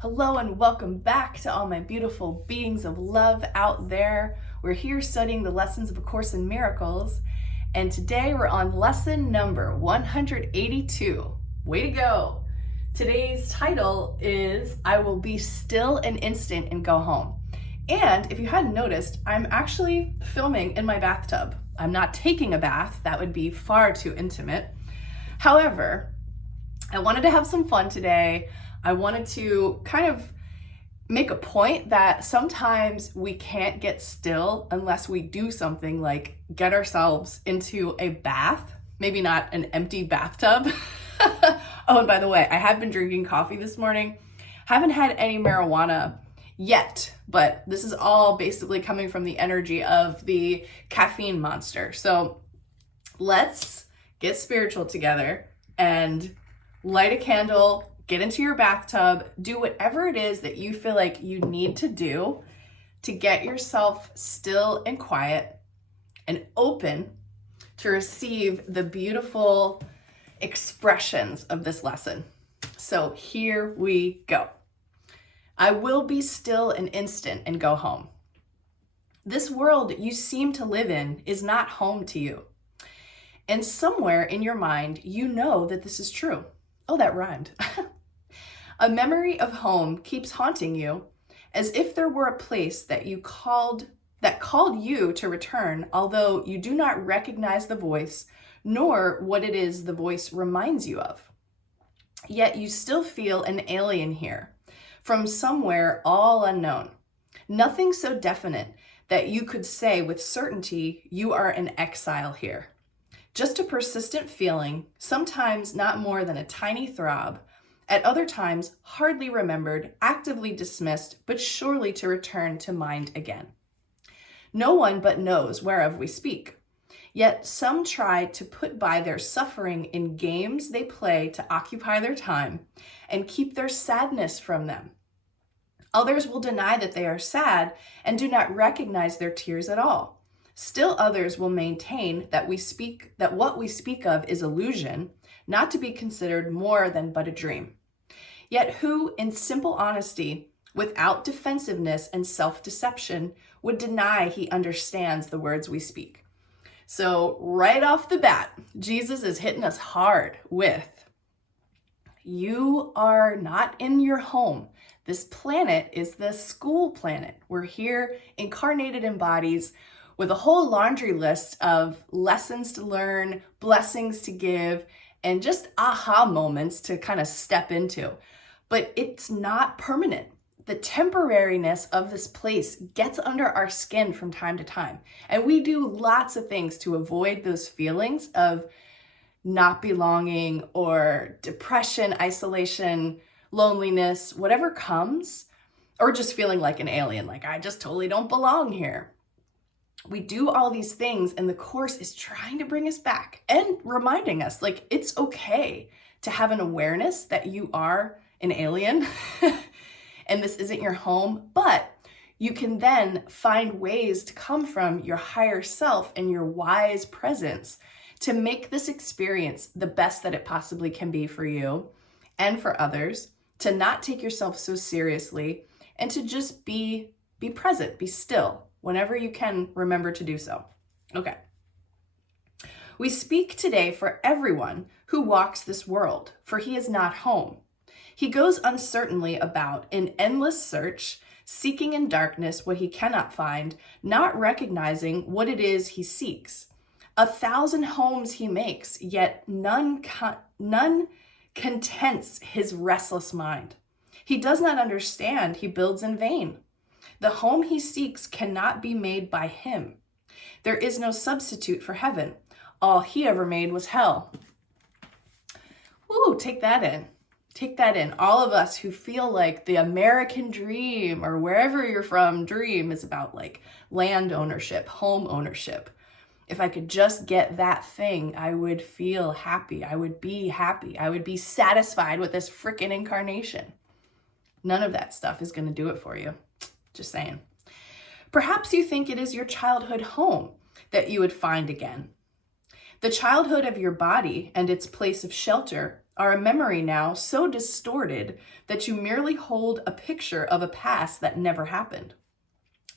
Hello and welcome back to all my beautiful beings of love out there. We're here studying the lessons of A Course in Miracles, and today we're on lesson number 182. Way to go! Today's title is I Will Be Still an Instant and Go Home. And if you hadn't noticed, I'm actually filming in my bathtub. I'm not taking a bath, that would be far too intimate. However, I wanted to have some fun today. I wanted to kind of make a point that sometimes we can't get still unless we do something like get ourselves into a bath, maybe not an empty bathtub. Oh, and by the way, I have been drinking coffee this morning. Haven't had any marijuana yet, but this is all basically coming from the energy of the caffeine monster. So let's get spiritual together and light a candle, get into your bathtub, do whatever it is that you feel like you need to do to get yourself still and quiet and open to receive the beautiful expressions of this lesson. So here we go. I will be still an instant and go home. This world you seem to live in is not home to you. And somewhere in your mind, you know that this is true. Oh, that rhymed. A memory of home keeps haunting you as if there were a place that called you to return, although you do not recognize the voice nor what it is the voice reminds you of. Yet you still feel an alien here from somewhere all unknown. Nothing so definite that you could say with certainty you are an exile here. Just a persistent feeling, sometimes not more than a tiny throb, at other times hardly remembered, actively dismissed, but surely to return to mind again. No one but knows whereof we speak. Yet some try to put by their suffering in games they play to occupy their time and keep their sadness from them. Others will deny that they are sad and do not recognize their tears at all. Still others will maintain that what we speak of is illusion, not to be considered more than but a dream. Yet who, in simple honesty, without defensiveness and self-deception, would deny he understands the words we speak? So right off the bat, Jesus is hitting us hard with, you are not in your home. This planet is the school planet. We're here incarnated in bodies with a whole laundry list of lessons to learn, blessings to give, and just aha moments to kind of step into. But it's not permanent. The temporariness of this place gets under our skin from time to time. And we do lots of things to avoid those feelings of not belonging or depression, isolation, loneliness, whatever comes, or just feeling like an alien, like I just totally don't belong here. We do all these things, and the Course is trying to bring us back and reminding us, like, it's okay to have an awareness that you are an alien and this isn't your home, but you can then find ways to come from your higher self and your wise presence to make this experience the best that it possibly can be for you and for others, to not take yourself so seriously, and to just be present, be still, whenever you can remember to do so. Okay. We speak today for everyone who walks this world, for he is not home. He goes uncertainly about in endless search, seeking in darkness what he cannot find, not recognizing what it is he seeks. 1,000 homes he makes, yet none contents his restless mind. He does not understand he builds in vain. The home he seeks cannot be made by him. There is no substitute for heaven. All he ever made was hell. Ooh, take that in. Take that in. All of us who feel like the American dream, or wherever you're from, dream is about like land ownership, home ownership. If I could just get that thing, I would feel happy. I would be happy. I would be satisfied with this freaking incarnation. None of that stuff is going to do it for you. Just saying. Perhaps you think it is your childhood home that you would find again. The childhood of your body and its place of shelter are a memory now so distorted that you merely hold a picture of a past that never happened.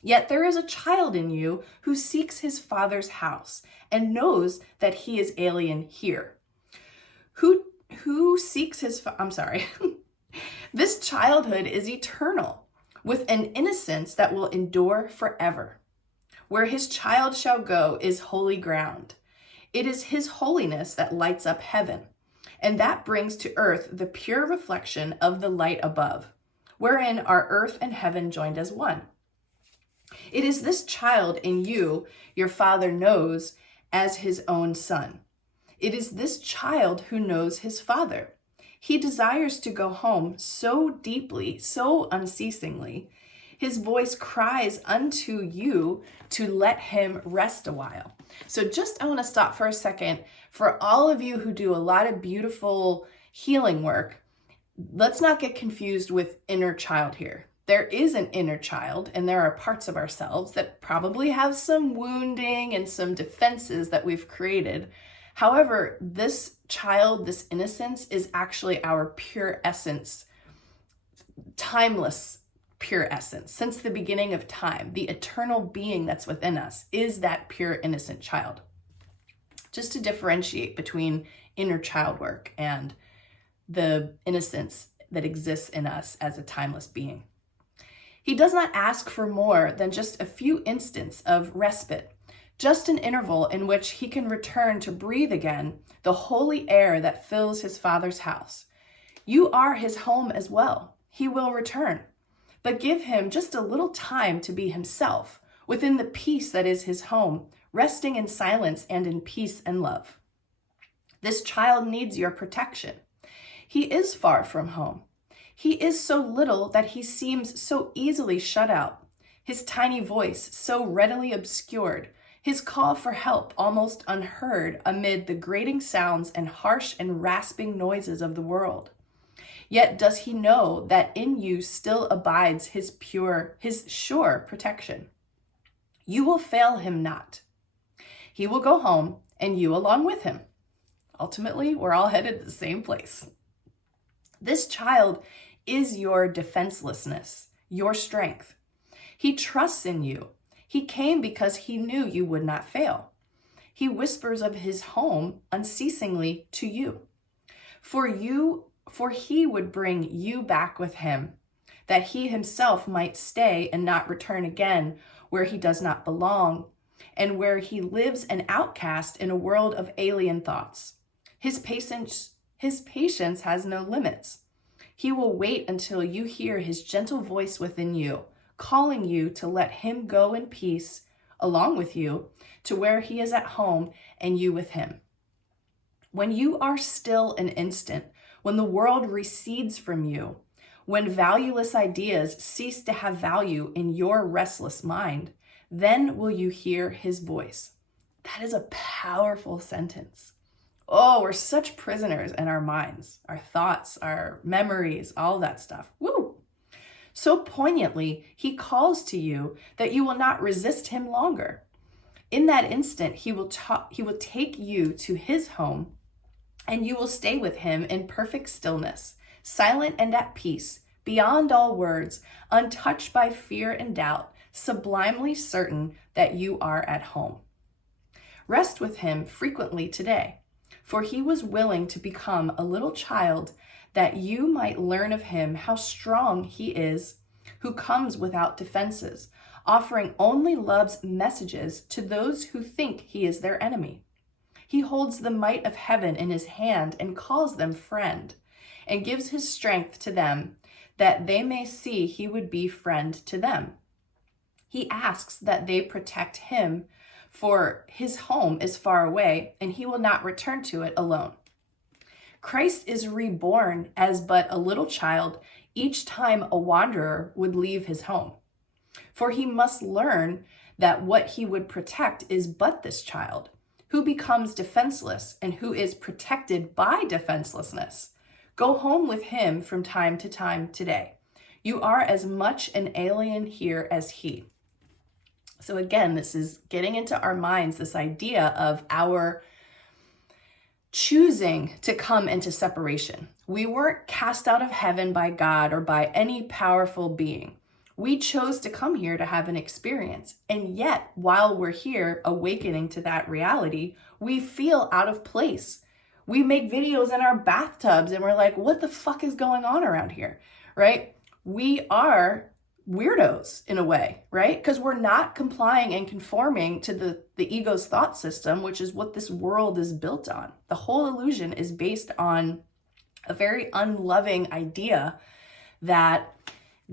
Yet there is a child in you who seeks his father's house and knows that he is alien here. Who seeks his, This childhood is eternal, with an innocence that will endure forever. Where his child shall go is holy ground. It is his holiness that lights up heaven, and that brings to earth the pure reflection of the light above, wherein are earth and heaven joined as one. It is this child in you your Father knows as his own son. It is this child who knows his Father. He desires to go home so deeply, so unceasingly. His voice cries unto you to let him rest a while. So I want to stop for a second. For all of you who do a lot of beautiful healing work, let's not get confused with inner child here. There is an inner child, and there are parts of ourselves that probably have some wounding and some defenses that we've created. However, this child, this innocence, is actually our pure essence, timeless pure essence. Since the beginning of time, the eternal being that's within us is that pure innocent child. Just to differentiate between inner child work and the innocence that exists in us as a timeless being. He does not ask for more than just a few instants of respite, just an interval in which he can return to breathe again the holy air that fills his Father's house. You are his home as well. He will return, but give him just a little time to be himself within the peace that is his home, resting in silence and in peace and love. This child needs your protection. He is far from home. He is so little that he seems so easily shut out, his tiny voice so readily obscured, his call for help almost unheard amid the grating sounds and harsh and rasping noises of the world. Yet does he know that in you still abides his sure protection. You will fail him not. He will go home and you along with him. Ultimately, we're all headed to the same place. This child is your defenselessness, your strength. He trusts in you. He came because he knew you would not fail. He whispers of his home unceasingly to you. For he would bring you back with him, that he himself might stay and not return again where he does not belong, and where he lives an outcast in a world of alien thoughts. His patience has no limits. He will wait until you hear his gentle voice within you, calling you to let him go in peace along with you to where he is at home and you with him. When you are still an instant, when the world recedes from you, when valueless ideas cease to have value in your restless mind, then will you hear his voice. That is a powerful sentence. Oh, we're such prisoners in our minds, our thoughts, our memories, all that stuff. Woo! So poignantly, he calls to you that you will not resist him longer. In that instant, he will take you to his home, and you will stay with him in perfect stillness, silent and at peace, beyond all words, untouched by fear and doubt, sublimely certain that you are at home. Rest with him frequently today, for he was willing to become a little child that you might learn of him how strong he is, who comes without defenses, offering only love's messages to those who think he is their enemy. He holds the might of heaven in his hand and calls them friend, and gives his strength to them that they may see he would be friend to them. He asks that they protect him, for his home is far away, and he will not return to it alone. Christ is reborn as but a little child each time a wanderer would leave his home. For he must learn that what he would protect is but this child, who becomes defenseless and who is protected by defenselessness. Go home with him from time to time today. You are as much an alien here as he. So again, this is getting into our minds, this idea of our choosing to come into separation. We weren't cast out of heaven by God or by any powerful being. We chose to come here to have an experience. And yet, while we're here awakening to that reality, we feel out of place. We make videos in our bathtubs and we're like, what the fuck is going on around here, right? We are weirdos in a way, right? Because we're not complying and conforming to the ego's thought system, which is what this world is built on. The whole illusion is based on a very unloving idea that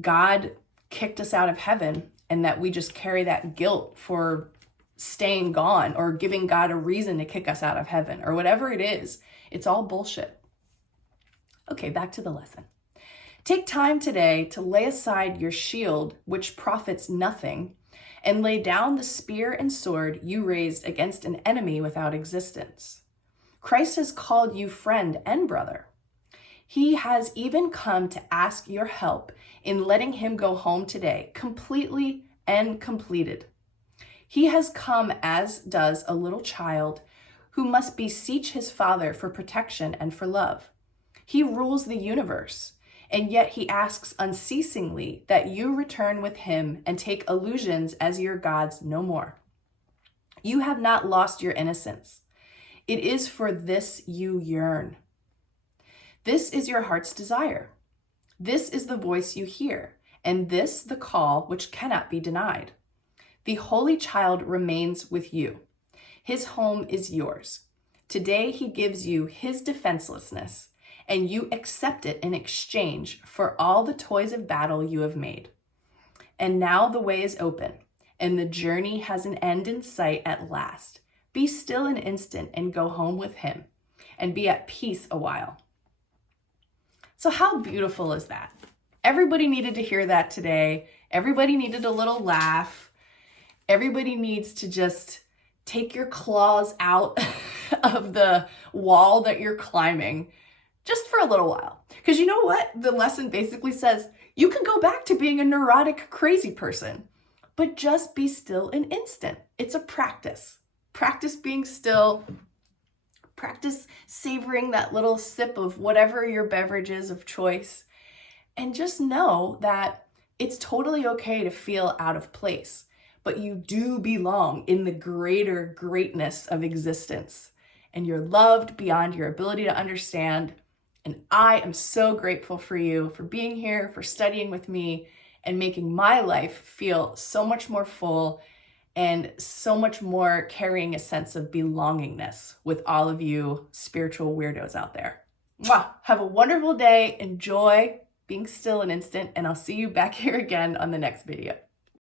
God kicked us out of heaven and that we just carry that guilt for staying gone or giving God a reason to kick us out of heaven or whatever it is. It's all bullshit. Okay, back to the lesson. Take time today to lay aside your shield, which profits nothing, and lay down the spear and sword you raised against an enemy without existence. Christ has called you friend and brother. He has even come to ask your help in letting him go home today, completely and completed. He has come as does a little child who must beseech his father for protection and for love. He rules the universe, and yet he asks unceasingly that you return with him and take illusions as your gods no more. You have not lost your innocence. It is for this you yearn. This is your heart's desire. This is the voice you hear, and this the call which cannot be denied. The Holy Child remains with you. His home is yours. Today he gives you his defenselessness, and you accept it in exchange for all the toys of battle you have made. And now the way is open, and the journey has an end in sight at last. Be still an instant and go home with him, and be at peace a while. So how beautiful is that? Everybody needed to hear that today. Everybody needed a little laugh. Everybody needs to just take your claws out of the wall that you're climbing just for a little while. Because you know what? The lesson basically says you can go back to being a neurotic, crazy person, but just be still an instant. It's a practice. Practice being still. Practice savoring that little sip of whatever your beverage is of choice. And just know that it's totally okay to feel out of place, but you do belong in the greater greatness of existence. And you're loved beyond your ability to understand. And I am so grateful for you, for being here, for studying with me, and making my life feel so much more full and so much more carrying a sense of belongingness with all of you spiritual weirdos out there. Mwah! Have a wonderful day. Enjoy being still an instant, and I'll see you back here again on the next video.